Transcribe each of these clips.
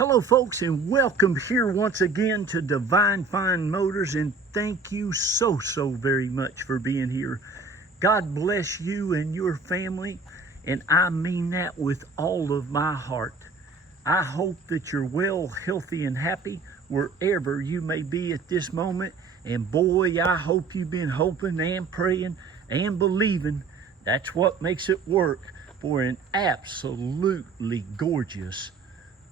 Hello folks, and welcome here once again to Divine Fine Motors, and thank you so very much for being here. God bless you and your family, and I mean that with all of my heart. I hope that you're well, healthy, and happy wherever you may be at this moment. And boy, I hope you've been hoping and praying and believing. That's what makes it work for an absolutely gorgeous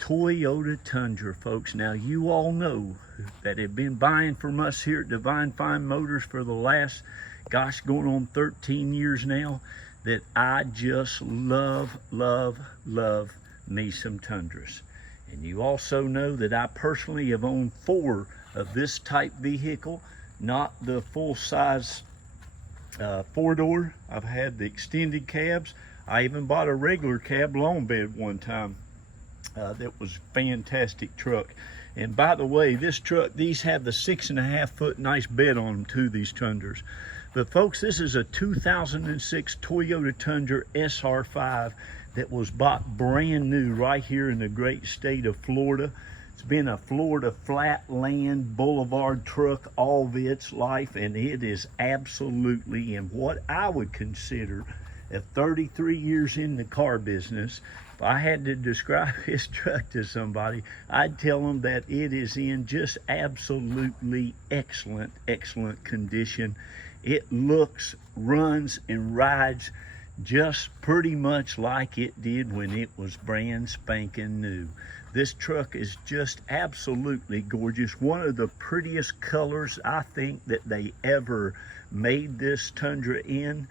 Toyota Tundra, folks. Now, you all know that have been buying from us here at Divine Fine Motors for the last, gosh, going on 13 years now, that I just love me some Tundras. And you also know that I personally have owned 4 of this type vehicle, not the full-size 4-door. I've had the extended cabs. I even bought a regular cab long bed one time. That was a fantastic truck. And by the way, this truck, these have the 6.5 foot nice bed on them too, these Tundras. But folks, this is a 2006 Toyota Tundra SR5 that was bought brand new right here in the great state of Florida. It's been a Florida flatland boulevard truck all of its life, and it is absolutely in what I would consider, at 33 years in the car business, if I had to describe this truck to somebody, I'd tell them that it is in just absolutely excellent condition. It looks, runs, and rides just pretty much like it did when it was brand spanking new. This truck is just absolutely gorgeous. One of the prettiest colors I think that they ever made this Tundra in.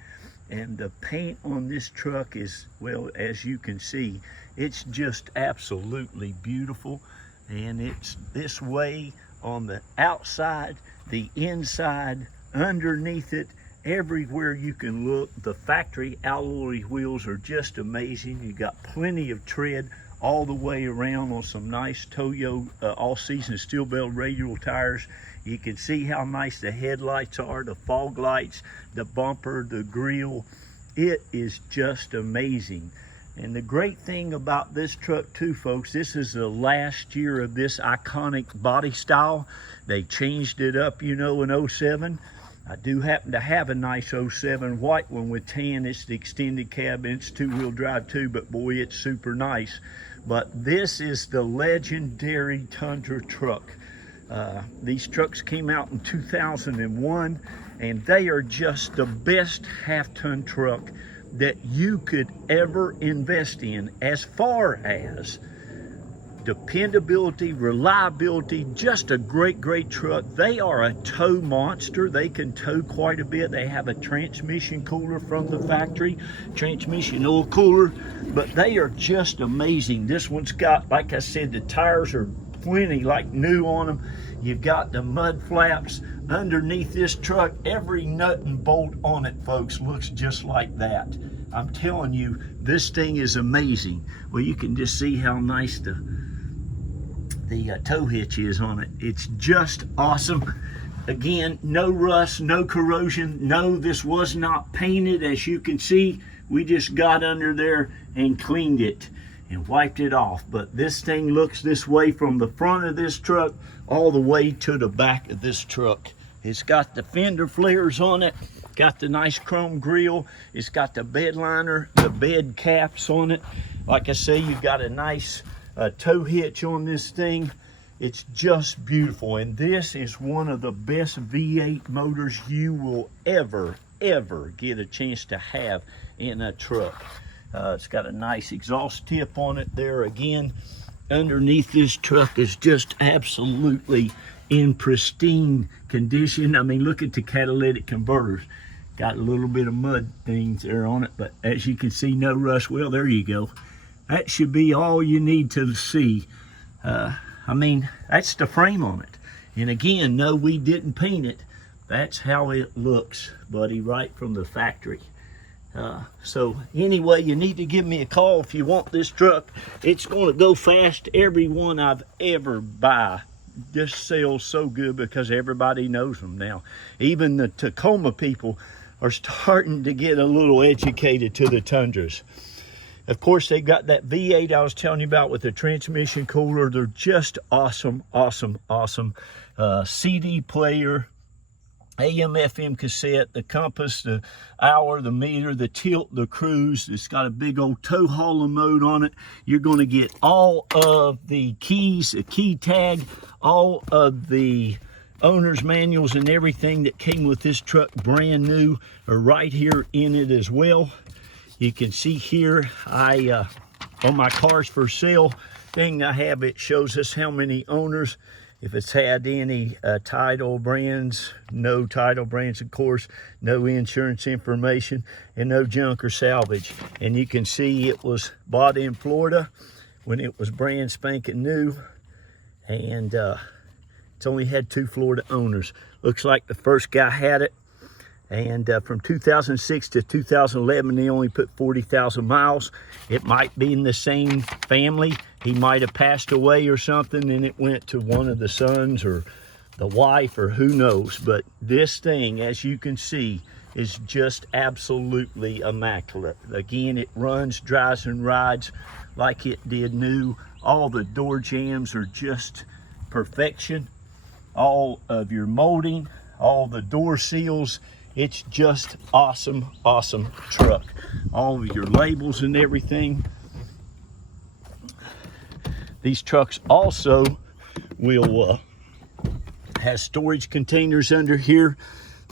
And the paint on this truck is, well, as you can see, it's just absolutely beautiful. And it's this way on the outside, the inside, underneath it, everywhere you can look. The factory alloy wheels are just amazing. You got plenty of tread all the way around on some nice Toyo all-season steel belt radial tires. You can see how nice the headlights are, the fog lights, the bumper, the grille. It is just amazing. And the great thing about this truck too, folks, this is the last year of this iconic body style. They changed it up, you know, in 07. I do happen to have a nice 07 white one with tan. It's the extended cab, and it's 2-wheel drive too, but boy, it's super nice. But this is the legendary Tundra truck. These trucks came out in 2001, and they are just the best half-ton truck that you could ever invest in, as far as dependability, reliability, just a great truck. They are a tow monster. They can tow quite a bit. They have a transmission cooler from the factory, transmission oil cooler, but they are just amazing. This one's got, like I said, the tires are plenty like new on them. You've got the mud flaps underneath this truck. Every nut and bolt on it, folks, looks just like that. I'm telling you, this thing is amazing. Well, you can just see how nice the tow hitch is on it. It's just awesome. Again, no rust, no corrosion. No, this was not painted. As you can see, we just got under there and cleaned it and wiped it off. But this thing looks this way from the front of this truck all the way to the back of this truck. It's got the fender flares on it, got the nice chrome grille, it's got the bed liner, the bed caps on it. Like I say, you've got a nice tow hitch on this thing. It's just beautiful, and this is one of the best V8 motors you will ever get a chance to have in a truck. It's got a nice exhaust tip on it there. Again, underneath this truck is just absolutely in pristine condition. I mean, look at the catalytic converters. Got a little bit of mud things there on it, but as you can see, no rust. Well, there you go. That should be all you need to see. I mean, that's the frame on it. And again, no, we didn't paint it. That's how it looks, buddy, right from the factory. So anyway, you need to give me a call if you want this truck. It's going to go fast. Every one I've ever buy just sells so good because everybody knows them now. Even the Tacoma people are starting to get a little educated to the Tundras. Of course, they got that V-8 I was telling you about with the transmission cooler. They're just awesome, awesome, awesome. CD player, AM, FM cassette, the compass, the hour, the meter, the tilt, the cruise. It's got a big old tow hauling mode on it. You're going to get all of the keys, the key tag, all of the owner's manuals and everything that came with this truck brand new are right here in it as well. You can see here, on my cars for sale thing I have, it shows us how many owners, if it's had any title brands, no title brands, of course, no insurance information, and no junk or salvage. And you can see it was bought in Florida when it was brand spanking new, and it's only had 2 Florida owners. Looks like the first guy had it, and from 2006 to 2011, they only put 40,000 miles. It might be in the same family. He might have passed away or something, and it went to one of the sons or the wife or who knows. But this thing, as you can see, is just absolutely immaculate. Again, it runs, drives, and rides like it did new. All the door jambs are just perfection. All of your molding, all the door seals, it's just awesome, awesome truck. All of your labels and everything. These trucks also will has storage containers under here.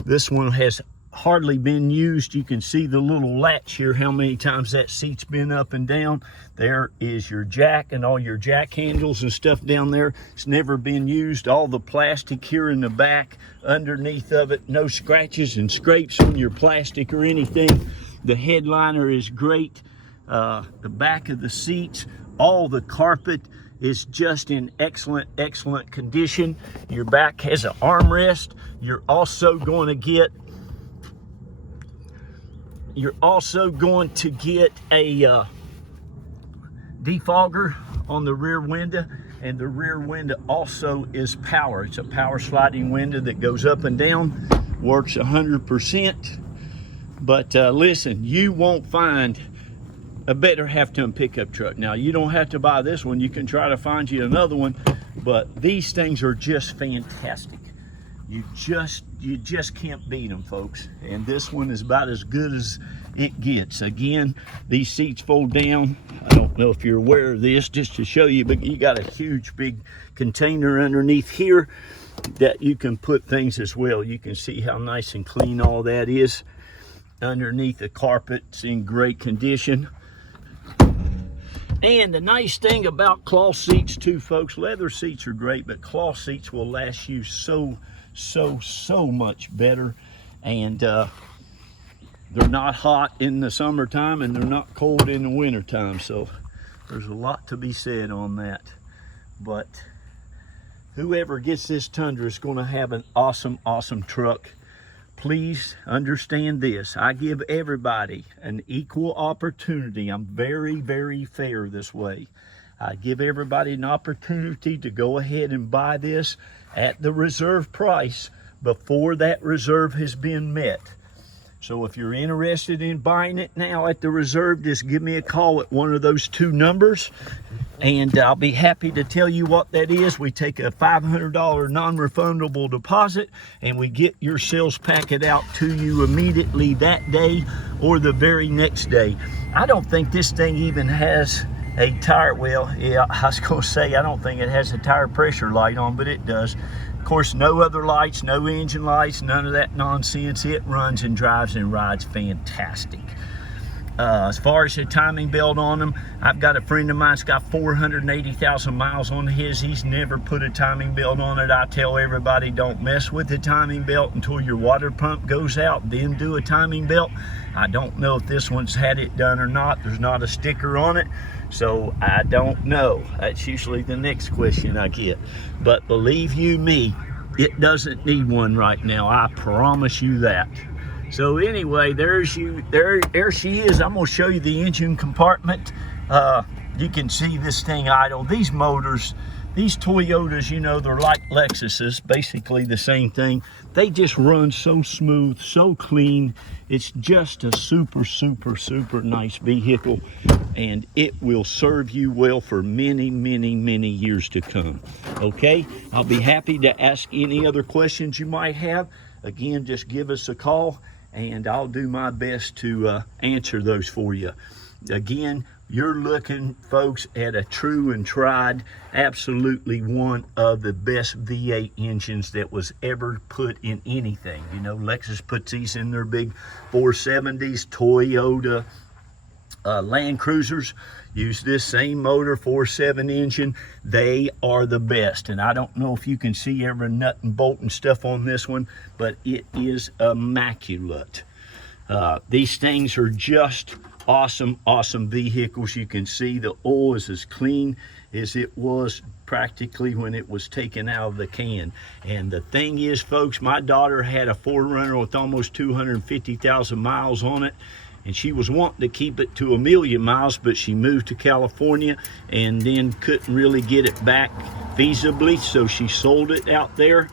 This one has hardly been used. You can see the little latch here, how many times that seat's been up and down. There is your jack and all your jack handles and stuff down there. It's never been used. All the plastic here in the back underneath of it, no scratches and scrapes on your plastic or anything. The headliner is great. The back of the seats, all the carpet is just in excellent, excellent condition. Your back has an armrest. You're also going to get a defogger on the rear window, and the rear window also is power. It's a power sliding window that goes up and down, works 100%. But listen, you won't find a better half-ton pickup truck. Now, you don't have to buy this one. You can try to find you another one, but these things are just fantastic. You just can't beat them, folks. And this one is about as good as it gets. Again, these seats fold down. I don't know if you're aware of this, just to show you, but you got a huge big container underneath here that you can put things as well. You can see how nice and clean all that is. Underneath the carpet, it's in great condition. And the nice thing about cloth seats too, folks, leather seats are great, but cloth seats will last you so much better. And they're not hot in the summertime, and they're not cold in the wintertime. So there's a lot to be said on that. But whoever gets this Tundra is going to have an awesome, awesome truck. Please understand this. I give everybody an equal opportunity. I'm very, very fair this way. I give everybody an opportunity to go ahead and buy this at the reserve price before that reserve has been met. So if you're interested in buying it now at the reserve, just give me a call at one of those 2 numbers, and I'll be happy to tell you what that is. We take a $500 non-refundable deposit, and we get your sales packet out to you immediately that day or the very next day. I don't think this thing even has a tire, well, yeah, I was going to say I don't think it has a tire pressure light on, but it does. Of course, no other lights, no engine lights, none of that nonsense. It runs and drives and rides fantastic. As far as the timing belt on them, I've got a friend of mine that's got 480,000 miles on his. He's never put a timing belt on it. I tell everybody, don't mess with the timing belt until your water pump goes out, then do a timing belt. I don't know if this one's had it done or not. There's not a sticker on it, so I don't know. That's usually the next question I get. But believe you me, it doesn't need one right now. I promise you that. So anyway, there she is. I'm gonna show you the engine compartment. You can see this thing idle. These motors, these Toyotas, you know, they're like Lexuses, basically the same thing. They just run so smooth, so clean. It's just a super, super, super nice vehicle. and it will serve you well for many, many, many years to come. Okay, I'll be happy to ask any other questions you might have. Again, just give us a call and I'll do my best to answer those for you. Again, you're looking, folks, at a true and tried, absolutely one of the best V8 engines that was ever put in anything. You know, Lexus puts these in their big 470s, Toyota, Land Cruisers use this same motor, 4.7 engine. They are the best, and I don't know if you can see every nut and bolt and stuff on this one, but it is immaculate. These things are just awesome vehicles. You can see the oil is as clean as it was practically when it was taken out of the can. And the thing is, folks, my daughter had a 4Runner with almost 250,000 miles on it, and she was wanting to keep it to 1 million miles, but she moved to California and then couldn't really get it back feasibly, so she sold it out there.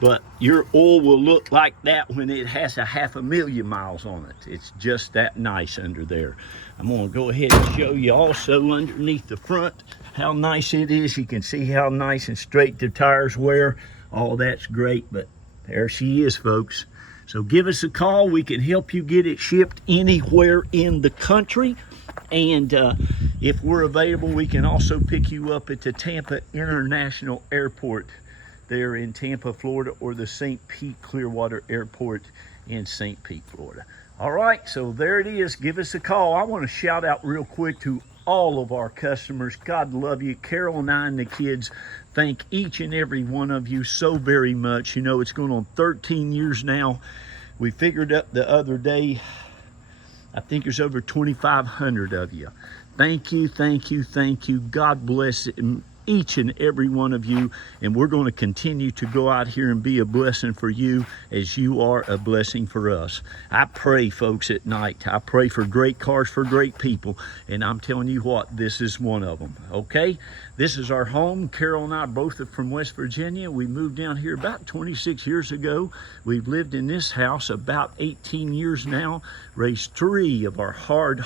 But your oil will look like that when it has a 500,000 miles on it. It's just that nice under there. I'm gonna go ahead and show you also underneath the front how nice it is. You can see how nice and straight the tires wear. All that's great, but there she is, folks. So give us a call. We can help you get it shipped anywhere in the country. And if we're available, we can also pick you up at the Tampa International Airport there in Tampa, Florida, or the St. Pete Clearwater Airport in St. Pete, Florida. All right, so there it is. Give us a call. I want to shout out real quick to all of our customers. God love you. Carol and I and the kids thank each and every one of you so very much. You know, it's going on 13 years now. We figured up the other day, I think there's over 2,500 of you. Thank you, thank you, thank you. God bless each and every one of you, and we're going to continue to go out here and be a blessing for you as you are a blessing for us. I pray, folks, at night. I pray for great cars for great people, and I'm telling you what, this is one of them. Okay, this is our home. Carol and I both are from West Virginia. We moved down here about 26 years ago. We've lived in this house about 18 years now, raised 3 of our hard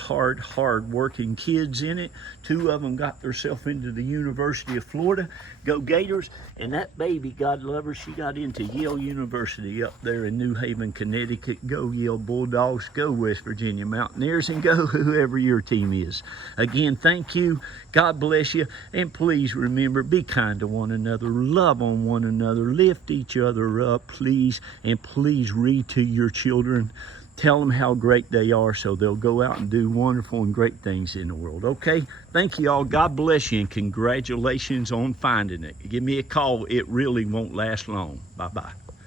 working kids in it. 2 of them got themselves into the University of Florida. Go Gators. And that baby, God love her, she got into Yale University up there in New Haven, Connecticut. Go Yale Bulldogs, go West Virginia Mountaineers, and go whoever your team is. Again, thank you. God bless you. And please remember, be kind to one another, love on one another, lift each other up, please. And please read to your children. Tell them how great they are so they'll go out and do wonderful and great things in the world. Okay? Thank you all. God bless you, and congratulations on finding it. Give me a call. It really won't last long. Bye-bye.